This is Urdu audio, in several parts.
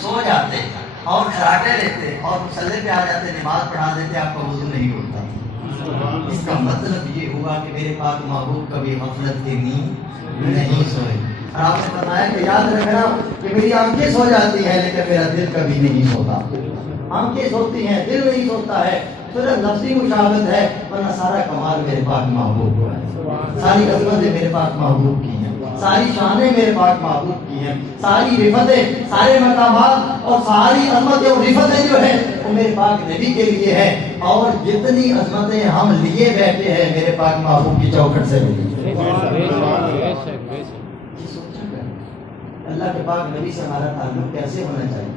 سو جاتے اور کھراٹے لیتے اور مسلح پہ آ جاتے، نماز پڑھا دیتے، آپ کا وضو نہیں ٹوٹتا۔ اس کا مطلب یہ ہوا کہ میرے پاک محبوب کبھی غفلت کی نیند نہیں سوئے۔ اور آپ نے فرمایا کہ یاد رکھنا کہ میری آنکھیں سو جاتی ہیں لیکن میرا دل کبھی نہیں سوتا۔ آنکھیں سوتی ہیں، دل نہیں سوتا ہے، صرف نفسی مشابہت ہے، ورنہ سارا کمال میرے پاک محبوب کا ہے، ساری عظمتیں میرے پاک محبوب کی ہیں، ساری شانیں میرے پاک محبوب کی ہیں، ساری رفتیں، سارے مقامات اور ساری عظمتیں اور رفتیں جو ہیں وہ میرے پاک نبی کے لیے ہیں، اور جتنی عظمتیں ہم لیے بیٹھے ہیں میرے پاک محبوب کی چوکھٹ سے ملی۔ اللہ کے پاک نبی سے ہمارا تعلق کیسے ہونا چاہیے،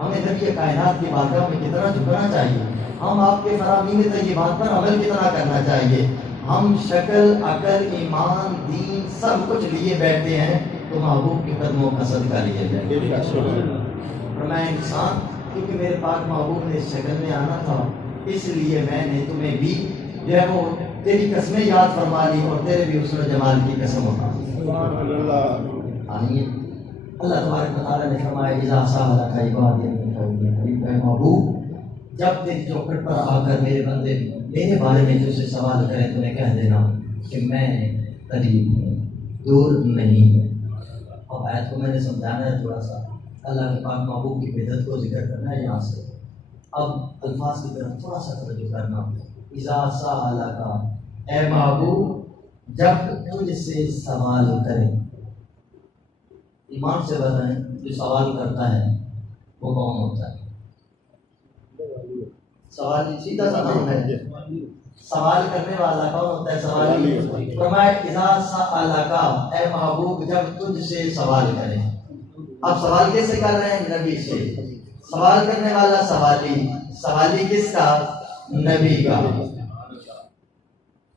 ہمیں نبی کائنات کی بارگاہ میں کتنا جھکنا چاہیے، ہم آپ کے فرامین طیبات پر عمل کتنا کرنا چاہیے۔ ہم شکل، عقل، ایمان، دین سب کچھ لیے بیٹھے ہیں تو محبوب کے قدموں کا صدقہ لیے جائے۔ اور میں انسان، کیونکہ میرے پاک محبوب نے اس شکل میں آنا تھا، اس لیے میں نے تمہیں بھی جو ہے وہ تیری قسمیں یاد فرما لی اور تیرے بھی حسن و جمال کی قسم اٹھا لی۔ آئیے اللہ تبارک و تعالیٰ نے فرمایا اذا سألک عبادی انی قریب، محبوب جب تیری چوکھٹ پر آ کر میرے بندے میرے بارے میں تجھ سے سوال کریں تو انہیں کہہ دینا کہ میں قریب ہوں، دور نہیں ہوں۔ اب آیت کو میں نے سمجھانا ہے تھوڑا سا، اللہ کے پاک محبوب کی بدعت کو ذکر کرنا ہے یہاں سے۔ اب الفاظ کی طرف تھوڑا سا توجہ کرنا، اذا سألک، اے محبوب جب تجھ سے سوال کریں، ایمان سے بتائیں جو سوال کرتا ہے وہ کون ہوتا ہے؟ سوال سیدھا سا نام ہے، سوال کرنے والا کون ہوتا ہے؟ سوالی۔ فرمایا اذا سألک، اے محبوب جب تجھ سے سوال کریں۔ اب سوال کیسے کر رہے ہیں؟ نبی سے۔ سوال کرنے والا سوالی، سوالی کس کا؟ نبی کا۔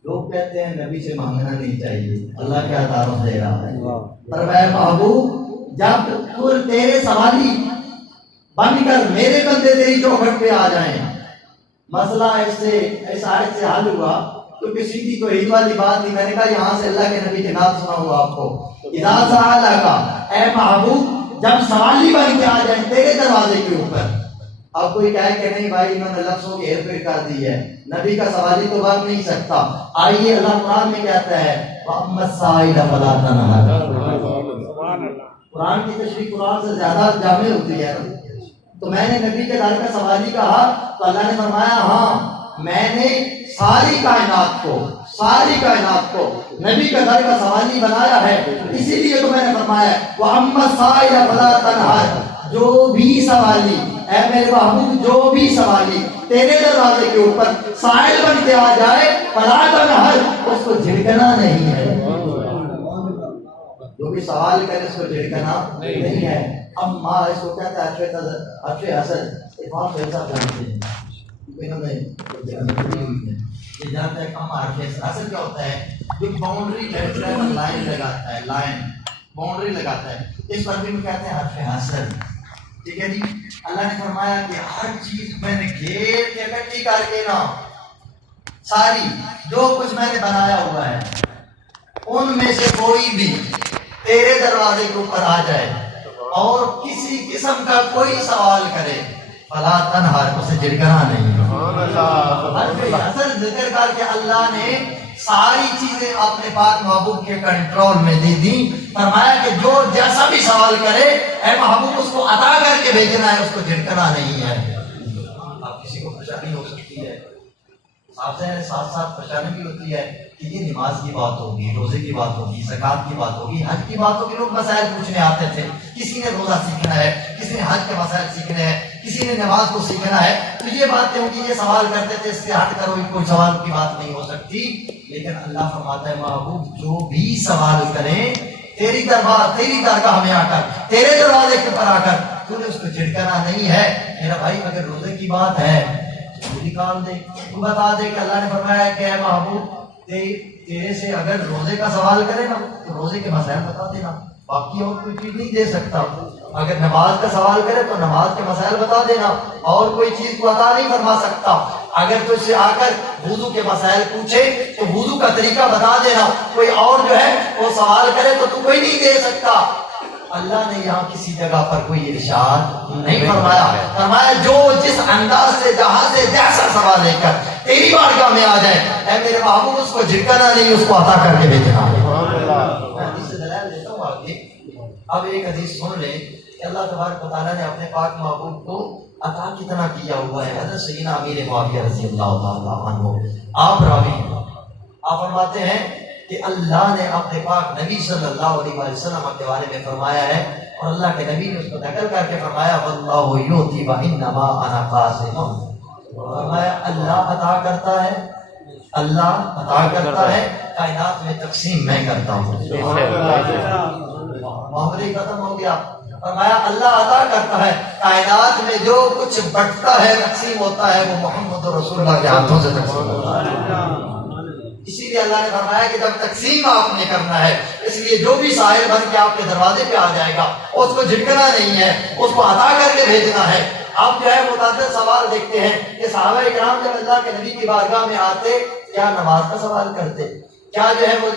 لوگ کہتے ہیں نبی سے مانگنا نہیں چاہیے، اللہ کیا تعارف دے رہا ہے۔ فرمایا محبوب جب تیرے سوالی بن کر میرے بندے تیری چوکھٹ پہ آ جائیں، مسئلہ اس آیت سے حل ہوا، کیونکہ سیدھی توحید والی بات نہیں، میں نے کہا یہاں سے اللہ کے نبی کے نام سناؤں گا آپ کو۔ اذا سألک، اے محبوب جب سوالی بن کے آ جائیں تیرے دروازے کے اوپر۔ اب کوئی کہے کہ نہیں بھائی انہوں نے لفظوں کی ہیر پھیر کر دی ہے، نبی کا سوالی تو بن نہیں سکتا۔ آئیے اللہ قرآن میں کہتا ہے وَأَمَّا السَّائِلَ فَلَا تَنْهَرْ، قرآن کی تشریح قرآن سے زیادہ جامع ہوتی ہے۔ تو میں نے نبی کے در کا سوالی کہا تو اللہ نے فرمایا ہاں میں نے ساری کائنات کو نبی کا در کا سوالی بنایا ہے، اسی لیے تو میں نے فرمایا وَأَمَّا السَّائِلَ فَلَا تَنْهَرْ، جو بھی سوالی، اے میرے محبوب جو بھی سوالی تیرے دروازے کے اوپر سائل بن کے آ جائے فَلَا تَنْهَرْ، اس کو جھڑکنا نہیں ہے، جو بھی سوال کرے اس کو جھڑکنا نہیں ہے۔ اب ماں اس کو کہتا ہے عرش حسن، امام صاحب جانتے ہیں، انہوں نے یہ جانتا ہے کم عرش حسن کیا ہوتا ہے؟ جو باؤنڈری لائن لگاتا ہے، لائن باؤنڈری لگاتا ہے، اس پر بھی کہتے ہیں عرش حسن۔ ٹھیک ہے جی، اللہ نے فرمایا کہ ہر چیز میں نے گھیر کے اکٹھی کر کے نا، ساری جو کچھ میں نے بنایا ہوا ہے ان میں سے کوئی بھی تیرے دروازے کے اوپر آ جائے اور کسی قسم کا کوئی سوال کرے فلا تنہر، اسے جھڑکنا نہیں۔ اصل ذکر کر کے اللہ نے ساری چیزیں اپنے پاک محبوب کے کنٹرول میں دے دی، فرمایا کہ جو جیسا بھی سوال کرے اے محبوب اس کو عطا کر کے بھیجنا ہے، اس کو جھڑکنا نہیں ہے۔ اب کسی کو پریشانی ہو سکتی ہے، آپ سے ساتھ ساتھ پریشانی بھی ہوتی ہے کہ یہ نماز کی بات ہوگی، روزے کی بات ہوگی، زکوٰۃ کی بات ہوگی، حج کی بات ہوگی، لوگ مسائل پوچھنے آتے تھے، کسی نے روزہ سیکھنا ہے، کسی نے حج کے مسائل سیکھنے ہیں، کسی نے نماز کو سیکھنا ہے، تو یہ باتیں ہوگی، یہ سوال کرتے تھے، اس سے ہٹ کرو کوئی سوال کی بات نہیں ہو سکتی۔ لیکن اللہ فرماتا ہے محبوب جو بھی سوال کریں تیری درگاہ میں آ کر، تیرے دروازے کے پر آ کر، تو نے اس کو جھڑکنا نہیں ہے۔ میرا بھائی اگر روزے کی بات ہے تو نکال دے، تو بتا دے کہ اللہ نے فرمایا کہ اے محبوب تیرے سے اگر روزے کا سوال کرے نا تو روزے کے مسائل بتا دینا، باقی اور کوئی چیز نہیں دے سکتا۔ اگر نماز کا سوال کرے تو نماز کے مسائل بتا دینا، اور کوئی چیز کو عطا نہیں فرما سکتا۔ اگر تجھ سے آ کر وضو کے مسائل پوچھے تو وضو کا طریقہ بتا دینا، کوئی اور جو ہے وہ سوال کرے تو کوئی نہیں دے سکتا۔ اللہ نے یہاں کسی جگہ پر کوئی ارشاد نہیں فرمایا. فرمایا جو جس انداز سے جہاں سے جیسا سوال لے کر تیری بارگاہ میں آ جائے اے میرے محبوب اس کو جھٹکنا نہیں, اس کو عطا کر کے بھیجنا. میں حدیث سے دلائل دیتا ہوں آگے. اب ایک حدیث سن لیں کہ اللہ تبارک و تعالیٰ نے اپنے پاک محبوب کو عطا کتنا کیا ہوا ہے. حضرت سیدنا امیر معاویہ رضی اللہ تعالیٰ عنہ آپ راوی ہیں, آپ فرماتے ہیں کہ اللہ نے اپنے پاک نبی صلی اللہ علیہ وسلم کے بارے میں فرمایا ہے, اور اللہ کے نبی نے اس کو نقل کر کے فرمایا واللہ یؤتی وانما انا قاسم. فرمایا اللہ عطا کرتا ہے, اللہ عطا کرتا ہے, کائنات میں تقسیم میں کرتا ہوں. معاملے ختم ہو گیا. فرمایا اللہ عطا کرتا ہے, کائنات میں جو کچھ بٹتا ہے تقسیم ہوتا ہے وہ محمد رسول اللہ کے ہاتھوں سے تقسیم ہوتا ہے. اسی لیے اللہ نے فرمایا کہ جب تقسیم آپ نے کرنا ہے, اس لیے جو بھی سائل بن کے آپ کے دروازے پہ آ جائے گا اس کو جھٹکنا نہیں ہے, اس کو عطا کر کے بھیجنا ہے. آپ جو ہے متعدد سوال دیکھتے ہیں کہ صحابہ اکرام جب اللہ کے نبی کی بارگاہ میں آتے کیا نماز کا سوال کرتے, کیا جو ہے وہ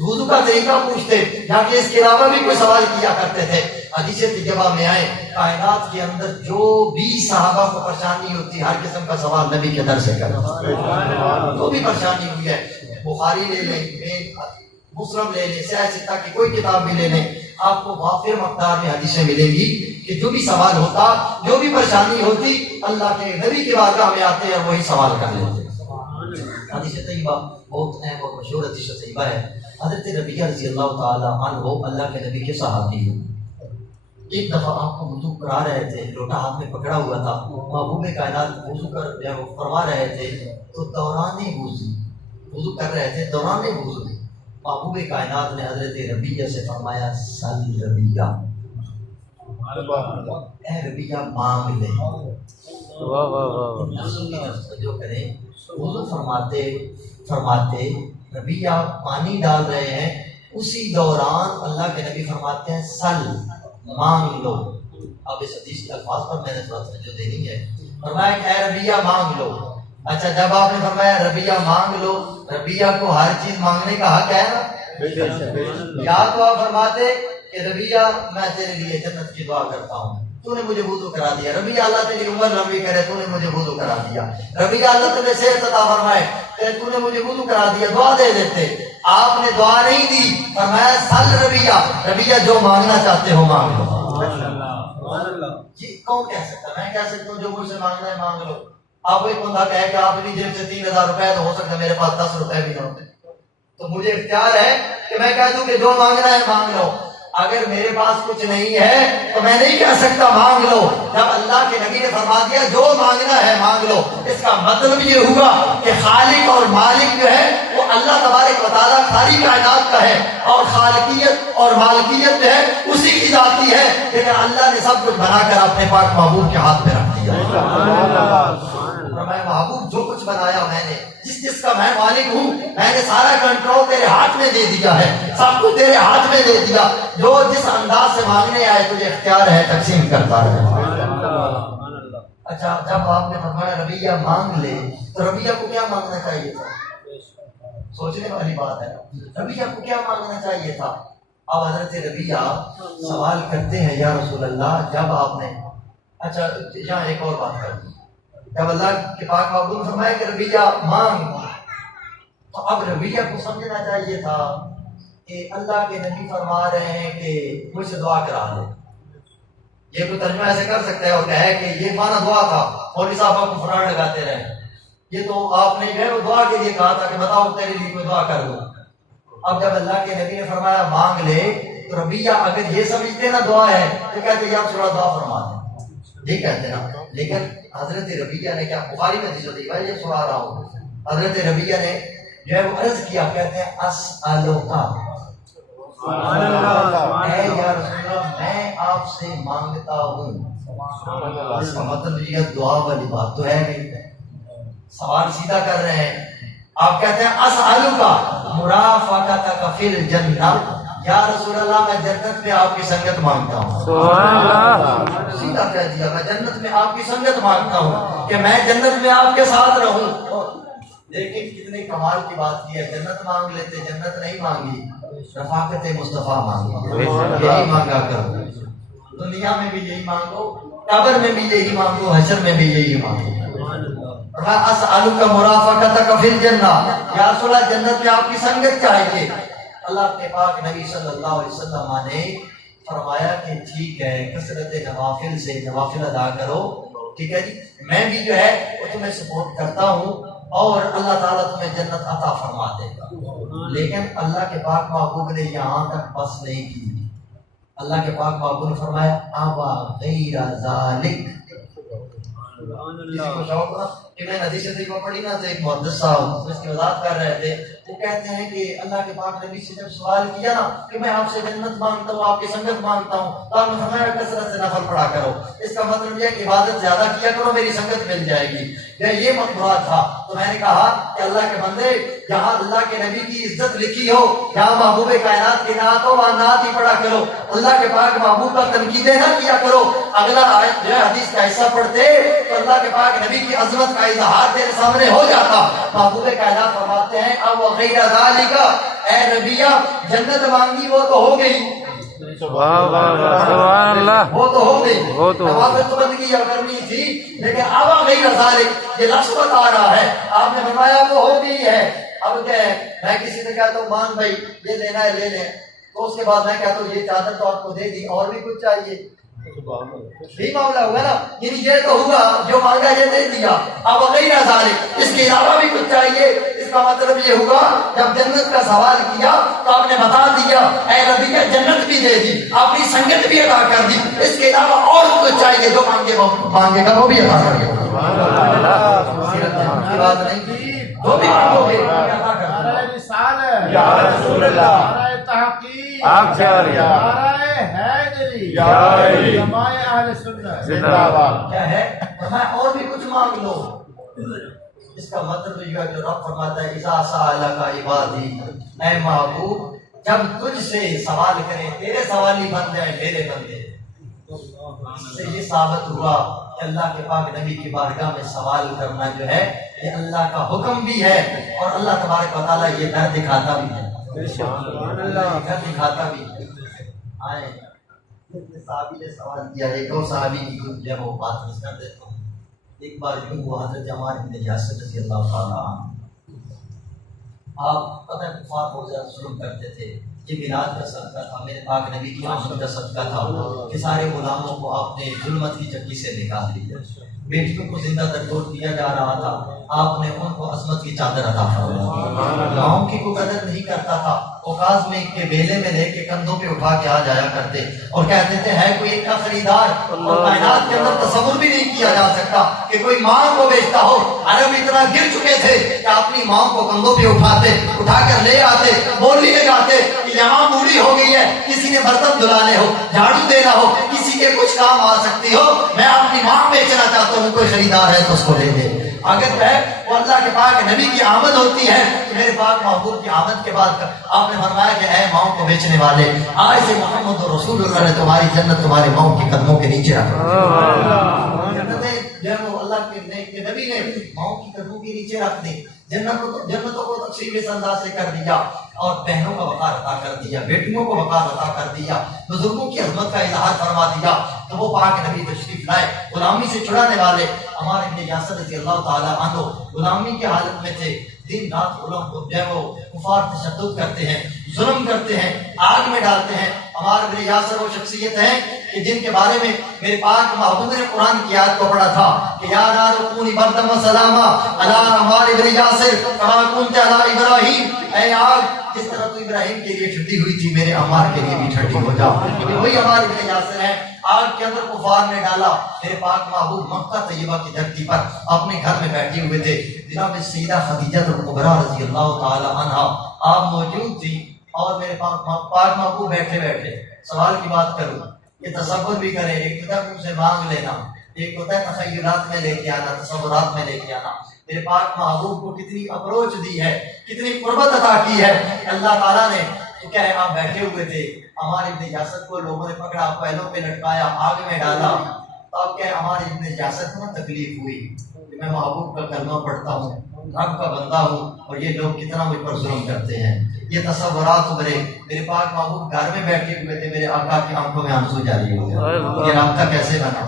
وضو کا طریقہ پوچھتے, یا کہ اس کے علاوہ بھی کوئی سوال کیا کرتے تھے. حدیث تجربہ میں آئے کائنات کے اندر جو بھی صحابہ کو پریشانی ہوتی ہر قسم کا سوال نبی کے در سے کرتے. جو بھی پریشانی ہوئی ہے, بخاری لے لیں, مسلم لے لیں, سیاہ ستہ کی کوئی کتاب بھی لے لیں, آپ کو وافر مقدار میں حدیثیں ملیں گی کہ جو بھی سوال ہوتا, جو بھی پریشانی ہوتی, اللہ کے نبی کی بارگاہ میں آتے اور وہی سوال کر لیتے. حدیث طیبہ بہت اہم اور مشہور حدیث طیبہ ہے. حضرت ربیعہ رضی اللہ تعالی عنہ اللہ کے نبی کے صحابی ہیں. ایک دفعہ آپ کو وضو کرا رہے تھے, لوٹا ہاتھ میں پکڑا ہوا تھا, محبوب کائنات وضو فرما رہے تھے, تو دوران وضو کر رہے تھے, دوران وضو محبوب کائنات نے حضرت ربیعہ سے فرمایا سل ربیعہ, اے ربیعہ مانگ لے. جو کریں وضو فرماتے ربیعہ پانی ڈال رہے ہیں, اسی دوران اللہ کے نبی فرماتے ہیں سل مانگ لو. اب اس حدیث کے الفاظ پر میں نے تھوڑا توجہ دینی ہے. فرمایا کہ اے ربیعہ مانگ لو. اچھا جب آپ نے فرمایا ربیعہ مانگ لو, ربیعہ کو ہر چیز مانگنے کا حق ہے نا. یا تو آپ فرماتے کہ ربیعہ میں تیرے لیے جنت کی دعا کرتا ہوں, تو نے مجھے وضو کرا دیا. ربیعہ اللہ تیری عمر لمبی کرے, تو نے مجھے وضو کرا دیا. ربیعہ اللہ تمہیں صحت عطا فرمائے, تو نے مجھے وضو کرا دیا. دعا دے دیتے, آپ نے دعا نہیں دی. فرمایا سل ربیعہ, ربیعہ جو مانگنا چاہتے ہو مانگ لو. جی کون کہہ سکتا, میں کہہ سکتا ہوں جو مجھ سے مانگنا ہے مانگ لو. آپ ایک بندہ کہے کہ آپ اپنی جیب سے 3,000 روپے, تو ہو سکتا ہے میرے پاس 10 روپے بھی نہ ہوتے, تو مجھے اختیار ہے کہ میں کہہ دوں کہ جو مانگنا ہے مانگ لو. اگر میرے پاس کچھ نہیں ہے تو میں نہیں کہہ سکتا مانگ لو. جب اللہ کے نبی نے فرما دیا جو مانگنا ہے مانگ لو, اس کا مطلب یہ ہوا کہ خالق اور مالک جو ہے وہ اللہ تبارک و تعالیٰ خالق کائنات کا ہے, اور خالقیت اور مالکیت جو ہے اسی کی ذاتی ہے, لیکن اللہ نے سب کچھ بنا کر اپنے پاک محبوب کے ہاتھ میں رکھ دیا. میں محبوب جو کچھ بنایا میں نے, جس کا میں مالک ہوں, میں نے سارا کنٹرول تیرے ہاتھ میں دے دیا ہے, سب کچھ تیرے ہاتھ میں دے دیا. جو جس انداز سے مانگنے آئے تجھے اختیار ہے, تقسیم کرتا ہے. اچھا جب آپ نے فرمایا ربیعہ مانگ لے, تو ربیعہ کو کیا مانگنا چاہیے تھا؟ سوچنے والی بات ہے. ربیعہ کو کیا مانگنا چاہیے تھا؟ اب حضرت ربیعہ سوال کرتے ہیں یا رسول اللہ جب آپ نے, اچھا یہاں ایک اور بات کر دی, جب اللہ کے پاک محبوب نے فرمایا کہ ربیعہ مانگ, تو اب ربیعہ کو سمجھنا چاہیے تھا کہ اللہ کے نبی فرما رہے ہیں کہ مجھ سے دعا کرا دے. یہ کوئی ترجمہ ایسے کر سکتا ہے اور کہے کہ یہ مانا دعا تھا, مولوی صاحب آپ کو فراڈ لگاتے رہے, یہ تو آپ نے جو ہے وہ دعا کے لیے کہا تھا کہ بتاؤ تیرے لیے کوئی دعا کر دو. اب جب اللہ کے نبی نے فرمایا مانگ لے, تو ربیعہ اگر یہ سمجھتے نا دعا ہے تو کہتے یا تھوڑا دعا فرما دیں, یہ کہتے نا. لیکن حضرت ربیعہ نے کیا, بخاری میں حدیث ہے, یہ سنا رہا ہوں, حضرت ربیعہ نے جو ہے وہ عرض کیا, کہتے ہیں اسألوکا, اے یا رسول اللہ میں آپ سے مانگتا ہوں. اس کا مطلب یہ دعا والی بات تو ہے نہیں, سوال سیدھا کر رہے ہیں. آپ کہتے ہیں اسألوکا مرافقتک فی الجنہ, یا رسول اللہ میں جنت میں آپ کی سنگت مانگتا ہوں. سیدھا کہہ دیا, میں جنت میں آپ کی سنگت مانگتا ہوں کہ میں جنت میں آپ کے ساتھ رہوں. لیکن کتنے کمال کی بات کی ہے, جنت مانگ لیتے, جنت نہیں مانگی. رفاقت مصطفیٰ مانگو، یہی مانگا کرو، دنیا میں بھی یہی مانگو، قبر میں بھی یہی مانگو، حشر میں بھی یہی مانگو۔ اسألک مرافقتک فی الجنہ، یا رسول اللہ جنت میں آپ کی سنگت چاہیے۔ اللہ کے پاک نبی صلی اللہ علیہ وسلم نے فرمایا کہ ٹھیک ہے، کثرت نوافل سے نوافل ادا کرو، ٹھیک ہے جی، میں بھی جو ہے وہ تمہیں سپورٹ کرتا ہوں اور اللہ تعالیٰ تمہیں جنت عطا فرما دے گا۔ لیکن اللہ کے پاک محبوب نے یہاں تک بس نہیں کی۔ اللہ کے پاک محبوب نے فرمایا ابا غیر ذالک۔ کسی کو شوق تھا کہ میں حدیث شریف پڑھی نا، تو ایک محدث صاحب اس کی وضاحت کر رہے تھے، وہ کہتے ہیں کہ اللہ کے پاک نبی سے جب سوال کیا نا کہ میں آپ سے جنت مانگتا ہوں، آپ کی سنگت مانگتا ہوں، تو آپ نے فرمایا کثرت سے نفل پڑھا کرو، اس کا مطلب یہ ہے کہ عبادت زیادہ کیا کرو، میری سنگت مل جائے گی، یہ مراد تھا۔ تو میں نے کہا کہ اللہ کے بندے، جہاں اللہ کے نبی کی عزت لکھی ہو، جہاں محبوب کائنات کی نعت ہو، وہاں نعت ہی پڑھا کرو، اللہ کے پاک محبوب کا تنقیدیں نہ کیا کرو۔ اگلا آیت جو ہے حدیث کا حصہ پڑھتے تو اللہ کے پاک نبی کی عظمت کا اظہار تیرے سامنے ہو جاتا۔ محبوب کائنات فرماتے ہیں اب غیر ذالک، اے نبیہ جنت مانگی وہ تو ہو گئی، سبحان اللہ، وہ تو ہو گئی، وہ تو نوافل تو بندگی یا کرنی تھی، لیکن اب غیر ذالک یہ لفظ بتا رہا ہے، آپ نے فرمایا وہ ہو گئی ہے۔ اب کیا ہے، میں کسی سے کہتا ہوں مان بھائی یہ لینا ہے لے لیں، تو اس کے بعد میں کہتا ہوں یہ چادر تو آپ کو دے دی، اور بھی کچھ چاہیے، یہی معاملہ ہوا نا، یعنی یہ تو ہوا جو مانگا یہ دے دیا، اب غیر ذالک اس کے علاوہ بھی کچھ چاہیے۔ اس کا مطلب یہ ہوا جب جنت کا سوال کیا تو آپ نے بتا دیا اے نبی کا جنت بھی دے دی، اپنی سنگت بھی ادا کر دی، اس کے علاوہ اور کچھ چاہیے جو مانگے گا وہ بھی ادا کر دے گا، بات نہیں وہ بھی مانگو گے ادا کر دے گا۔ یا رسول اللہ، تحقیق آپ سے آ رہی ہے، حیدری، اہل سنت زندہ باد۔ کیا ہے میں اور بھی کچھ مانگ لو، اس کا مطلب یہ ہے جو رب فرماتا ہے اذا سألک عبادی، اے محبوب جب تجھ سے سوال کرے، تیرے سوالی بندے ہیں میرے بندے، اس سے یہ ثابت ہوا کہ اللہ کے پاک نبی کی بارگاہ میں سوال کرنا جو ہے یہ اللہ کا حکم بھی ہے، اور اللہ تبارک و تعالیٰ یہ ڈر دکھاتا بھی ہے، ڈر دکھاتا بھی ہے۔ آئے صحابی نے سوال کیا، ایک اور صحابی کی جو ہے وہ بات مس کر دیتا ہوں۔ ایک بار یوں ہوا حضرت عمار بن یاسر رضی اللہ تعالیٰ عنہ، آپ پتہ ہے کفار بہت زیادہ ظلم کرتے تھے، یہ میلاد کا صدقہ تھا، میرے پاک نبی کی آمد کا صدقہ تھا کہ سارے غلاموں کو آپ نے ظلمت کی چکی سے نکال دیا، بیٹیوں کو زندہ درگور دیا جا رہا تھا، آپ نے ان کو عظمت کی چادر عطا فرمائی، گاؤں کی کوئی قدر نہیں کرتا تھا، اوقاز میں کے بیلے میں لے کے کندھوں پہ اٹھا کے آ جایا کرتے اور کہتے تھے ہے کوئی ایک کا خریدار، اور کائنات کے اندر تصور بھی نہیں کیا جا سکتا کہ کوئی ماں کو بیچتا ہو۔ عرب اتنا گر چکے تھے کہ اپنی ماں کو کندھوں پہ اٹھا کر لے آتے، بول لیے جاتے کہ یہاں بوڑھی ہو گئی ہے، کسی نے برتن دھلانے ہو، جھاڑو دینا ہو، کسی کے کچھ کام آ سکتی ہو، میں اپنی ماں بیچنا چاہتا ہوں، کوئی خریدار ہے تو اس کو لے دے۔ اگر وہ اللہ کے پاک نبی کی آمد ہوتی ہے کہ میرے پاک محبوب کی آمد کے بعد آپ نے فرمایا کہ اے ماؤں کو بیچنے والے، آج سے محمد رسول اللہ نے تمہاری جنت تمہارے ماؤں کے قدموں کے نیچے رکھ جنتیں جو وہ اللہ کے نبی نے ماؤں کی قدموں کے نیچے رکھ دی، جنتوں کو تقسیم اس انداز سے کر دیا، اور بہنوں کا وقار عطا کر دیا، بیٹیوں کو وقار عطا کر دیا، بزرگوں کی عظمت کا اظہار فرما دیا۔ تو وہ پاک نبی تشریف لائے، غلامی سے چھڑانے والے عمار بن یاسر رضی اللہ تعالیٰ عنہ غلامی کی حالت میں تھے، دن رات غلام کو جو ہے وہ کفار تشدد کرتے ہیں، ظلم کرتے ہیں، آگ میں ڈالتے ہیں۔ عمار بن یاسر وہ شخصیت ہیں کہ جن کے بارے میں میرے پاک محبوب نے قرآن کی آیت کو پڑھا تھا کہ یا نار کونی بردم و سلاما علی عمار بن یاسر کما کنت علی ابراہیم، اے آگ جس طرح تو ابراہیم کے لیے ٹھنڈی ہوئی تھی میرے عمار کے لیے بھی ٹھنڈی ہو جا۔ وہی عمار بن یاسر ہیں، آگ کے اندر کفار نے ڈالا، میرے پاک محبوب مکہ طیبہ کی دھرتی پر اپنے گھر میں بیٹھے ہوئے تھے، جناب سیدہ خدیجہ الکبریٰ رضی اللہ تعالی عنہا آپ موجود تھی، اور میرے پاک محبوب بیٹھے بیٹھے سوال کی بات کروں، یہ تصور بھی کرے، ایک ہوتا ہے مجھ سے مانگ لینا، ایک ہوتا ہے تخیلات میں لے کے آنا، تصورات میں لے کے آنا۔ میرے پاک محبوب کو کتنی اپروچ دی ہے، کتنی قربت عطا کی ہے اللہ تعالیٰ نے۔ تو کیا ہے آپ بیٹھے ہوئے تھے، عمار بن یاسر کو لوگوں نے پکڑا، پہلوں پہ لٹکایا، آگ میں ڈالا، تو اب کیا ہے عمار بن یاسر کو تکلیف ہوئی کہ میں محبوب کا کلمہ پڑھتا ہوں رب کا بندہ ہوں اور یہ لوگ کتنا مجھ پر ظلم کرتے ہیں. یہ تصورات ابھرے. میرے پاک محبوب گھر میں بیٹھے ہوئے تھے, میرے آقا کی آنکھوں میں آنسو جاری ہو گیا. یہ رابطہ کیسے بنا؟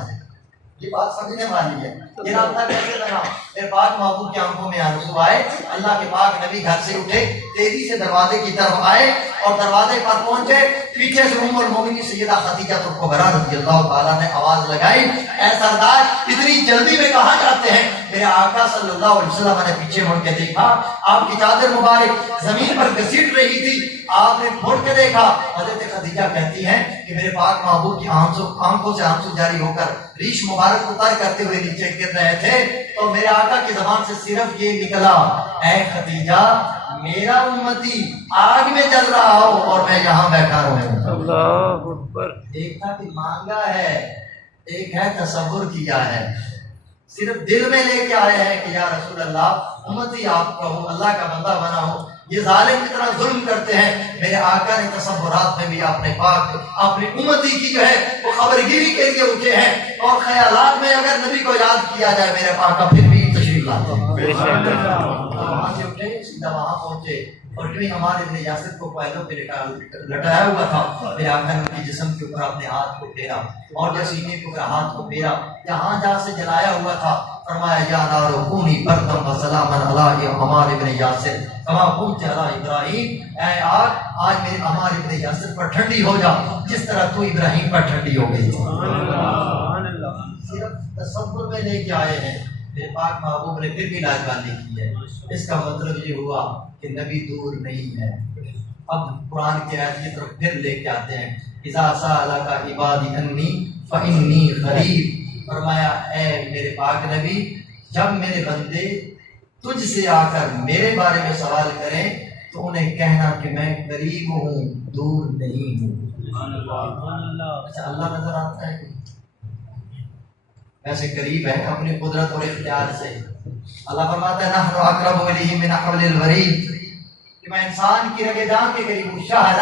یہ بات سمجھنے والی ہے. یہ رابطہ کیسے بنا؟ میرے پاک محبوب کی آنکھوں میں آنسو آئے. اللہ کے پاک نبی گھر سے اٹھے, تیزی سے دروازے کی طرف آئے اور دروازے پر پہنچے. پیچھے سے ام المومنین سیدہ خدیجہ کبریٰ رضی اللہ تعالیٰ نے آواز لگائی, اے سردار اتنی جلدی میں کہاں جاتے ہیں؟ میرے آقا صلی اللہ علیہ وسلم نے پیچھے مڑ کے دیکھا, آپ کی چادر مبارک زمین پر گھسیٹ رہی تھی. آپ نے مڑ کے دیکھا, حضرت خدیجہ کہتی ہیں کہ میرے پاک محبوب کی آنکھوں سے آنسو جاری ہو کر ریش مبارک اتار کرتے ہوئے نیچے گر رہے تھے. تو میرے آقا کی زبان سے صرف یہ نکلا, اے خدیجہ میرا امتی آگ میں جل رہا ہو اور میں یہاں بیٹھا رہوں. اللہ اکبر. ایک تھا کہ مانگا ہے, ایک ہے تصور کیا ہے. صرف دل میں لے کے آئے ہیں کہ یا رسول اللہ امتی آپ کا ہوں, اللہ کا بندہ بنا ہوں. یہ ظالم کتنا ظلم کرتے ہیں. میرے آقا نے تصورات میں بھی اپنے پاک اپنی امتی کی جو ہے وہ خبرگیری کے لیے اٹھے ہیں, اور خیالات میں اگر نبی کو یاد کیا جائے میرے پاک پھر بھی تشریف لاتے ہیں. وہاں سے اٹھے سیدھا وہاں پہنچے اور جو ہمارے ابن یاسر کو پہلوں پہ لٹایا ہوا تھا, میرے آقا نے ان کے جسم کے اوپر اپنے ہاتھ کو پھیرا اور جو سینے کے اوپر ہاتھ کو پھیرا, جہاں جہاں سے جلایا ہوا تھا فرمایا یا نار کونی بردم و سلاما علی عمار ابن یاسر کما کنت علی ابراہیم. اے آگ آج میرے عمار ابن یاسر پر ٹھنڈی ہو جا جس طرح تو ابراہیم پر ٹھنڈی ہو گئی. صرف تصور میں لے کے آئے ہیں. میرے پاک محبوب نے پھر بھی لاجوانی کی ہے. اس کا مطلب یہ ہوا کہ نبی دور نہیں ہے. اب قرآن کی آیت کی طرف پھر لے کے آتے ہیں, اذا سألک عبادی انی فانی قریب. فرمایا اے میرے پاک نبی, جب میرے بندے تجھ سے آ کر میرے بارے میں سوال کریں تو انہیں کہنا کہ میں قریب ہوں, دور نہیں ہوں. اچھا اللہ نظر آتا ہے کہ ویسے قریب ہے اپنی قدرت اور اختیار سے. اللہ فرماتا ہے نحن اقرب الیہ من حبل الورید, کہ میں انسان کی رگ جان کے قریب ہوں. شاہ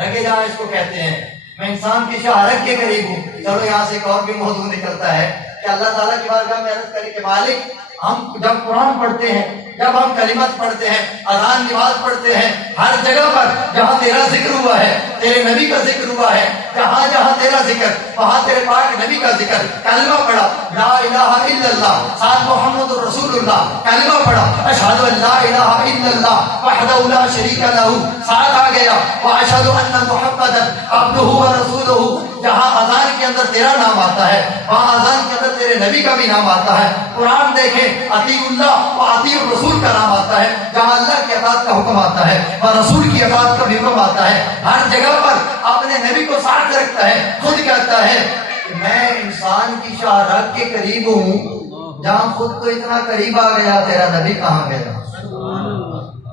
رگ جان اس کو کہتے ہیں, میں انسان کی شاہ رگ کے قریب ہوں. چلو یہاں سے ایک اور بھی موضوع نکلتا ہے کہ اللہ تعالیٰ کی بارگاہ میں عرض کرے کہ مالک ہم جب قرآن پڑھتے ہیں, جب ہم کلمت پڑھتے ہیں, اذان نماز پڑھتے ہیں, ہر جگہ پر جہاں تیرا ذکر ہوا ہے, تیرے نبی کا ذکر ہوا ہے, جہاں جہاں تیرا ذکر وہاں تیرے پاک نبی کا ذکر, کلمہ پڑھا لا الہ الا اللہ, ساتھ محمد رسول اللہ, کلمہ پڑھا اشہد ان لا الہ الا اللہ وحدہ لا شریک لہ, ساتھ آ گیا واشہد ان محمدا عبدہ ورسولہ. جہاں اذان کے اندر تیرا نام آتا ہے وہاں اذان کے اندر تیرے نبی کا بھی نام آتا ہے. قرآن دیکھیں اطیع اللہ و اطیع الرسول کا نام آتا ہے, جہاں اللہ کی اطاعت کا حکم آتا ہے اور رسول کی اطاعت کا بھی حکم آتا ہے. ہر جگہ پر اپنے نبی کو ساتھ رکھتا ہے, خود کہتا ہے کہ میں انسان کی شاہ رگ کے قریب ہوں. جہاں خود تو اتنا قریب آ گیا, تیرا نبی کہاں گیا؟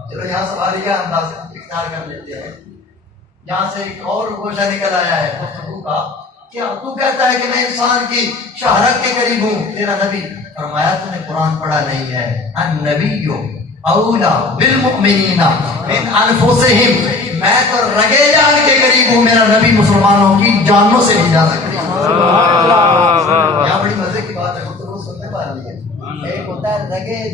چلو یہاں سوالیہ انداز اختیار کر لیتے ہیں. یہاں سے ایک اور گوشہ نکل آیا ہے گفتگو کا, کیا تو کہتا ہے کہ میں انسان کی شاہ رگ کے قریب ہوں, تیرا نبی. فرمایا تو نے قرآن پڑھا نہیں ہے, النبی اولا بالمؤمنین من انفسہم, میں تو رگے جان کے قریب ہوں, میرا نبی مسلمانوں کی جانوں سے بھی زیادہ قریب. یہاں بڑی مزے کی بات ہے, گفتگو سننے والی ہے. ایک ہوتا ہے رگے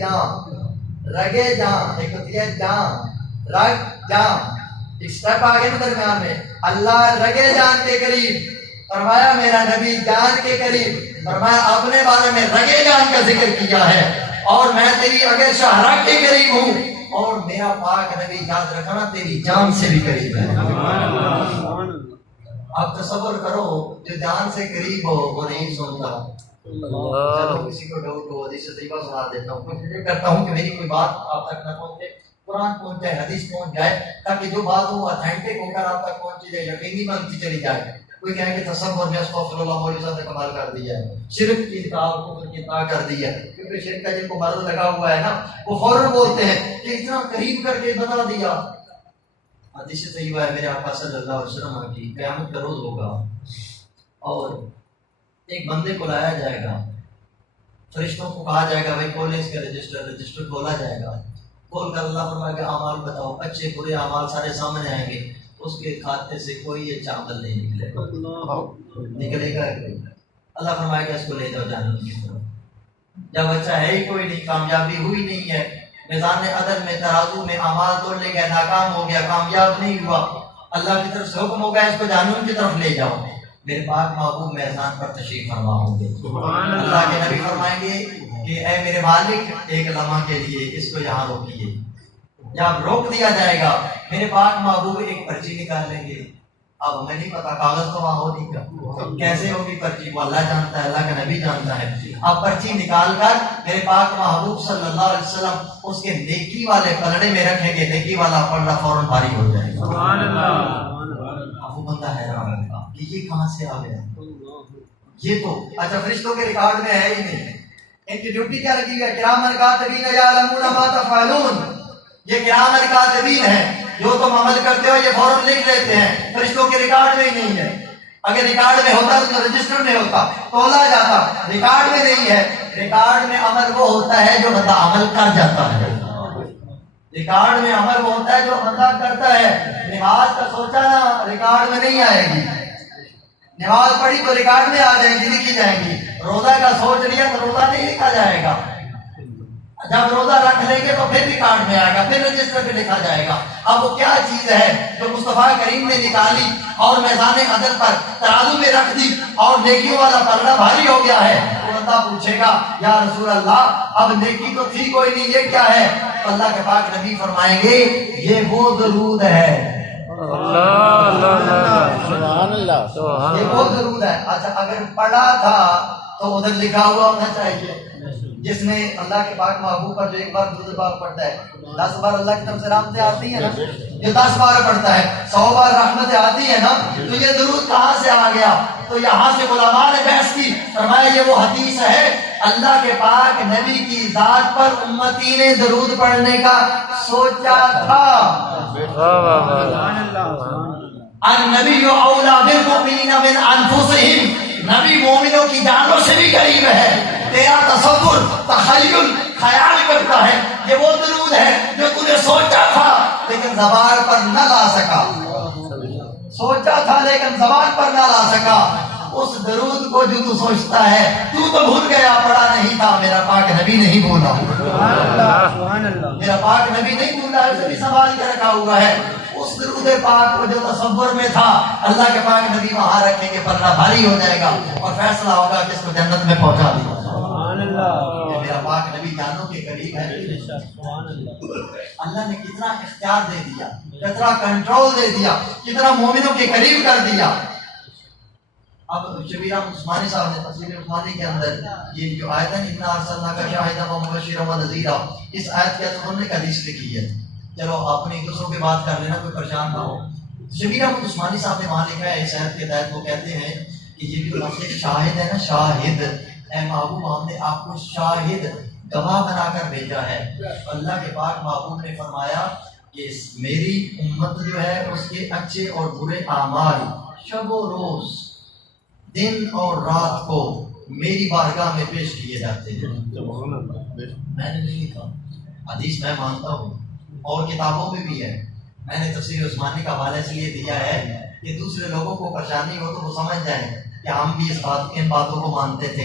جان, ایک ہوتی ہے جان, رگ جان, ایک سٹیپ آگے میں درمیان میں. اللہ رگے جان کے قریب, فرمایا میرا نبی جان کے قریب, فرمایا اپنے بارے میں رگے جان کا ذکر کیا ہے, اور میں تیری اگر شاہ رگ کے قریب ہوں, اور میرا پاک نبی یاد رکھنا تیری جان سے بھی قریب ہے. آپ تصور کرو جو جان سے قریب ہو وہ نہیں سنتا. چلو کسی کو ڈاؤٹ ہو حدیث طیبہ سنا دیتا ہوں, کوشش کرتا ہوں کہ میری کوئی بات آپ تک نہ پہنچے, قرآن پہنچ جائے, حدیث پہنچ جائے, تاکہ جو بات ہو اتھینٹک ہو کر آپ تک پہنچ جائے, یقینی بنتی چلی جائے. کوئی کہے کہ تصور میں استغفر اللہ علیہ وسلم نے کمال کر دیا ہے, شرک کی انتہا کفر کی انتہا کر دی ہے, کیونکہ شرک کا جن کو مرض لگا ہوا ہے نا وہ فوراً بولتے ہیں کہ اتنا قریب کر کے بتا دیا. حدیث طیبہ ہے میرے آقا صلی اللہ علیہ وسلم کی, قیامت کا روز ہوگا اور ایک بندے کو لایا جائے گا, فرشتوں کو کہا جائے گا بھائی کھولیں اس کا رجسٹر کھولا جائے گا. کھول کر اللہ فرمائے گا اعمال بتاؤ, اچھے برے اعمال سارے سامنے آئیں گے. اس کے کھاتے سے کوئی اچھا عمل نہیں نکلے گا, نکلے گا. اللہ فرمائے گا اس کو لے جاؤ جہنم کی طرف. جب اچھا ہے ہی کوئی نہیں, کامیابی ہوئی نہیں ہے, میزان عدل میں ترازو میں اعمال تولنے گئے، ناکام ہو گیا، کامیاب نہیں ہوا، اللہ کی طرف سے حکم ہو گیا اس کو جہنم کی طرف لے جاؤ، میرے پاک محبوب میزان پر تشریف فرما ہوں گے۔ اللہ کے نبی فرمائیں گے کہ اے میرے مالک ایک لمحہ کے لیے اس کو یہاں روکیے۔ جب روک دیا جائے گا میرے پاک محبوب ایک پرچی نکال لیں گے۔ اب ہمیں نہیں پتا کاغذ تو وہاں ہو نہیں گا، کیسے ہوگی پرچی وہ اللہ جانتا ہے، اللہ کا نبی جانتا ہے۔ اب پرچی نکال کر میرے پاک محبوب صلی اللہ علیہ وسلم اس کے نیکی والے پلڑے میں رکھیں گے، نیکی والا پلڑا فوراً بھاری ہو جائے گا۔ سبحان اللہ۔ اب وہ بندہ حیران ہوگا کہ یہ کہاں سے آ گیا، یہ تو اچھا فرشتوں کے ریکارڈ میں ہے ہی نہیں۔ ان کی ڈیوٹی کیا رکھی ہے؟ کرامن کاتبین یعلمون ما تفعلون، یہ کرامن کاتبین ہیں، جو تم عمل کرتے ہو یہ فوراً لکھ لیتے ہیں۔ فرشتوں کے ریکارڈ میں ہی نہیں ہے، اگر ریکارڈ میں ہوتا تو رجسٹر میں ہوتا، تولا جاتا، ریکارڈ میں نہیں ہے۔ ریکارڈ میں عمل وہ ہوتا ہے جو بندہ عمل کر جاتا ہے، ریکارڈ میں عمل وہ ہوتا ہے جو بندہ کرتا ہے۔ نماز کا سوچا نا ریکارڈ میں نہیں آئے گی، نماز پڑھی تو ریکارڈ میں آ جائیں گی، لکھی جائیں گی۔ روزہ کا سوچ لیا تو روزہ نہیں لکھا جائے گا، جب روزہ رکھ لیں گے تو پھر ریکارڈ میں آئے گا، پھر رجسٹر پہ لکھا جائے گا۔ اب وہ کیا چیز ہے جو مصطفیٰ کریم نے نکالی اور میزان عدل پر ترازو میں رکھ دی اور نیکیوں والا پلڑا بھاری ہو گیا ہے؟ وہ بندہ پوچھے گا یا رسول اللہ اب نیکی تو تھی کوئی نہیں، یہ کیا ہے؟ اللہ کے پاک نبی فرمائیں گے یہ وہ درود ہے، سبحان اللہ، یہ وہ درود ہے۔ اچھا اگر پڑھا تھا تو ادھر لکھا ہوا ہونا چاہیے۔ جس نے اللہ کے پاک محبوب پر جو ایک بار درود پاک پڑھتا ہے 10 بار اللہ کی طرف سے رحمتیں آتی ہیں نا، جو 10 بار پڑھتا ہے 100 بار رحمتیں آتی ہیں نا، تو یہ درود کہاں سے آ گیا؟ تو یہاں سے علماء نے بحث کی، فرمایا یہ وہ حدیث ہے اللہ کے پاک نبی کی ذات پر امتی نے درود پڑھنے کا سوچا تھا۔ النبی اولا بالمؤمنین من انفسہم، نبی مومنوں کی جانوں سے بھی قریب ہے۔ تیرا تصور تخیل خیال کرتا ہے، یہ وہ درود ہے جو تو نے سوچا تھا لیکن زبان پر نہ لا سکا، سوچا تھا لیکن زبان پر نہ لا سکا۔ اس درود کو جو تو سوچتا ہے تو بھول گیا، پڑھا نہیں تھا، میرا پاک نبی نہیں بولا، میرا پاک نبی نہیں بولا، اسے بھی سنبھال کے رکھا ہوا ہے۔ اس درود پاک کو جو تصور میں تھا اللہ کے پاک نبی وہاں رکھیں گے، پلڑا بھاری ہو جائے گا اور فیصلہ ہوگا کہ اس کو جنت میں پہنچا دیا۔ یہ میرا پاک نبی جانوں کے قریب ہے۔ اللہ نے کتنا اختیار دے دیا، کتنا کنٹرول دے دیا، کتنا مومنوں کے قریب کر دیا۔ اب شبیر احمد عثمانی صاحب نے تفسیر عثمانی کے اندر یہ جو آیت ہے اِنَّا أَرْسَلْنَاكَ شَاهِدًا وَمُبَشِّرًا وَنَذِيرًا، اس آیت کے اندر ایک حدیث لکھی ہے، چلو آپ نے ایک دوسروں کی بات کر لینا، کوئی پریشان نہ ہو۔ شبیر احمد عثمانی صاحب نے وہاں لکھا ہے اس آیت کے تحت، وہ کہتے ہیں کہ یہ جو لفظ شاہد ہے نا، شاہد، اے محبوب ہم نے آپ کو شاہد گواہ بنا کر بھیجا ہے۔ اللہ کے پاک محبوب نے فرمایا کہ میری امت جو ہے اس کے اچھے اور برے اعمال شب و روز، دن اور رات کو میری بارگاہ میں پیش کیے جاتے ہیں۔ میں نے نہیں لکھا، حدیث میں مانتا ہوں اور کتابوں میں بھی ہے، میں نے تفسیر عثمانی کا حوالہ اس لیے دیا ہے کہ دوسرے لوگوں کو پریشانی ہو تو وہ سمجھ جائیں کہ ہم بھی ان باتوں کو مانتے تھے،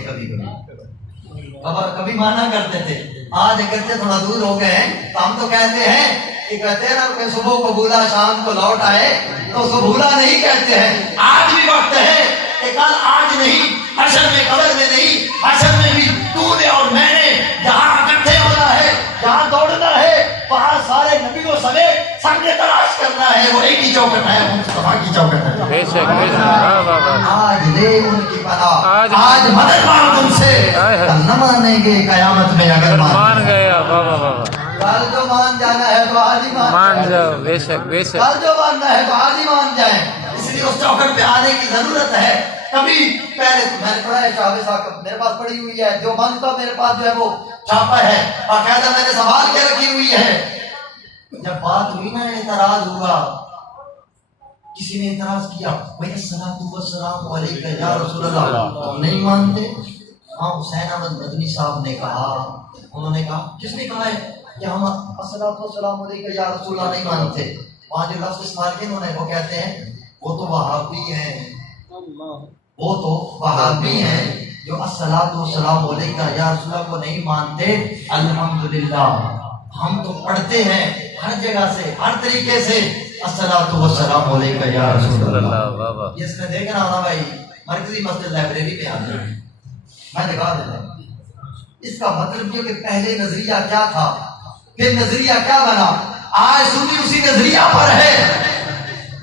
کبھی مانا کرتے تھے، آج اگرچہ تھوڑا دور ہو گئے ہیں تو ہم تو کہتے ہیں کہ کہتے ہیں نا کہ صبح کو بھولا شام کو لوٹ آئے، تو سو بھولا نہیں کہتے ہیں۔ آج بھی وقت ہے کہ کل آج نہیں، حشر میں قبر میں نہیں، حشر میں بھی تو نے اور میں نے جہاں اکٹھے ہونا ہے، جہاں دوڑنا ہے، وہاں سارے نبیوں سمیت سب نے تلاش کرنا ہے، وہ ایک ہی چوکٹ ہے، وہ مصطفیٰ کی چوکٹ ہے۔ بے شک بے شک، آج لے ان کی پناہ، آج مدد مانگ تم سے، کل نہ مانیں گے قیامت میں اگر مان گیا، بابا بابا کل جو مان جانا ہے تو آج ہی مان جاؤ، بے شک بے شک، کل جو ماننا ہے تو آج ہی مان جائیں۔ اس لیے اس چوکٹ پہ آنے کی ضرورت ہے۔ کبھی پہلے میں نے پڑھا ہے شاہ صاحب میرے پاس پڑھی ہوئی ہے، جو بند کا میرے پاس جو ہے وہ چھاپا ہے، باقاعدہ میں نے سنبھال کے رکھی ہوئی ہے۔ جب بات ہوئی نا، اعتراض ہوا، کسی نے اعتراض کیا، بھائی السلام علیکم یا رسول اللہ، تم نہیں مانتے؟ ہاں، حسین احمد مدنی صاحب نے کہا، انہوں نے کہا، کس نے کہا ہے کہ ہم السلام علیکم یا رسول اللہ نہیں مانتے؟ وہاں جو لفظ استعمال کیے انہوں نے، وہ کہتے ہیں وہ تو وہابی ہیں، وہ تو وہابی ہیں جو السلام علیکم یا رسول اللہ کو نہیں مانتے۔ الحمدللہ ہم تو پڑھتے ہیں ہر جگہ سے ہر طریقے سے الصلاۃ والسلام علیکہ یا رسول اللہ. جس نے دیکھنا ہونا بھائی مرکزی مسجد لائبریری میں آتے ہیں، میں دکھا دیتا ہوں. اس کا مطلب یہ کہ پہلے نظریہ کیا تھا، پھر نظریہ کیا بنا. آج سنی اسی نظریہ پر ہے.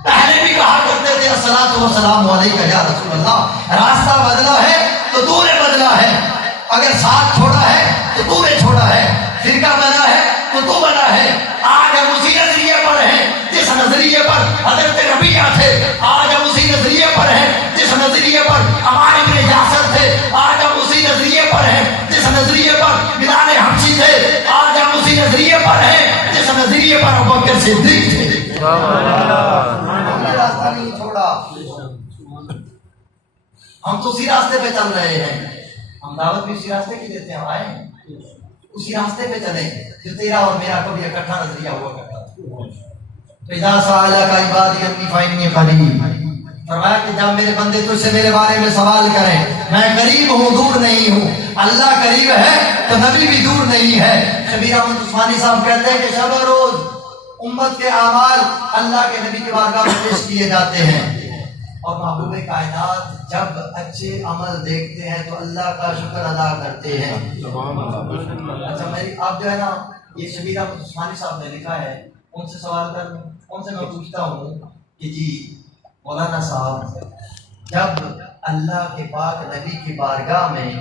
پہلے بھی کہا کرتے تھے الصلاۃ والسلام علیکہ یا رسول اللہ. راستہ بدلا ہے تو تو نے بدلا ہے، اگر ساتھ چھوڑا ہے تو تو نے چھوڑا ہے، فرقہ بنا ہے تو تو بنا ہے. آج ہم اسی نظریے پر ہیں جس نظریے پر حضرت ربیعہ تھے. آج ہم اسی نظریے پر ہیں جس نظریے پر ہمارے ابن یاسر تھے. آج ہم اسی نظریے پر ہیں جس نظریے پر بلال حبشی تھے. آج ہم اسی نظریے پر ہیں جس نظریے پر ابوبکر صدیق تھے. ہم نے راستہ نہیں چھوڑا، ہم تو اسی راستے پہ چل رہے ہیں. ہم دعوت بھی اسی راستے کی دیتے ہیں. آئے اسی راستے پہ چلیں جو تیرا اور میرا کبھی اکٹھا نظریہ ہوا کرتا تھا. اذا سألك عبادي عني فإني قريب. فرمایا کہ جب میرے بندے تجھ سے میرے بارے میں سوال کریں، میں قریب ہوں، دور نہیں ہوں. اللہ قریب ہے تو نبی بھی دور نہیں ہے. شبیر احمد عثمانی صاحب کہتے ہیں کہ شب و روز امت کے اعمال اللہ کے نبی کے بارگاہ میں پیش کیے جاتے ہیں، اور محبوب کائنات جب اچھے عمل دیکھتے ہیں تو اللہ کا شکر ادا کرتے ہیں. اچھا میری آپ جو ہے نا یہ شبیر احمد عثمانی صاحب نے لکھا ہے، ان سے سوال کر لوں، ان سے میں پوچھتا ہوں کہ جی مولانا صاحب جب اللہ کے پاک نبی کی بارگاہ میں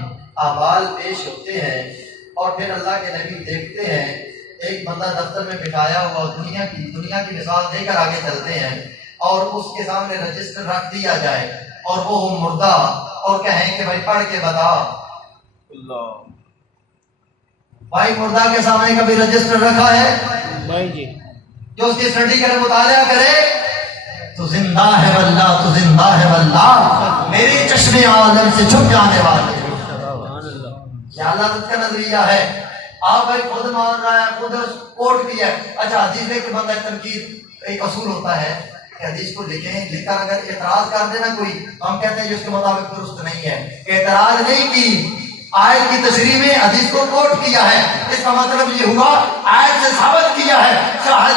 اعمال پیش ہوتے ہیں اور پھر اللہ کے نبی دیکھتے ہیں، ایک بندہ دفتر میں بٹھایا ہوا دنیا کی مثال دے کر آگے چلتے ہیں اور اس کے سامنے رجسٹر رکھ دیا جائے اور وہ مردہ اور کہیں کہ بھائی پڑھ کے بتا. بھائی مردہ کے سامنے کبھی رجسٹر رکھا ہے؟ نہیں جی. جو اس کی اسٹڈی کرے مطالعہ کرے تو زندہ ہے واللہ، تو زندہ ہے واللہ میری چشم عالم سے چھپ جانے والے. کیا لعنت کا نظریہ ہے. آپ بھائی خود مان رہا ہے، خود کوٹ بھی ہے. اچھا حدیث میں کہ بندہ تنقید ایک اصول ہوتا ہے کہ حدیث کو لکھیں، لکھ کر اگر اعتراض کر دینا کوئی تو ہم کہتے ہیں جو اس کے مطابق درست نہیں ہے. اعتراض نہیں کی، آیت کی تشریح میں حدیث کو کوٹ کیا ہے، اس کا مطلب یہ ہوا آیت سے ثابت کیا ہے.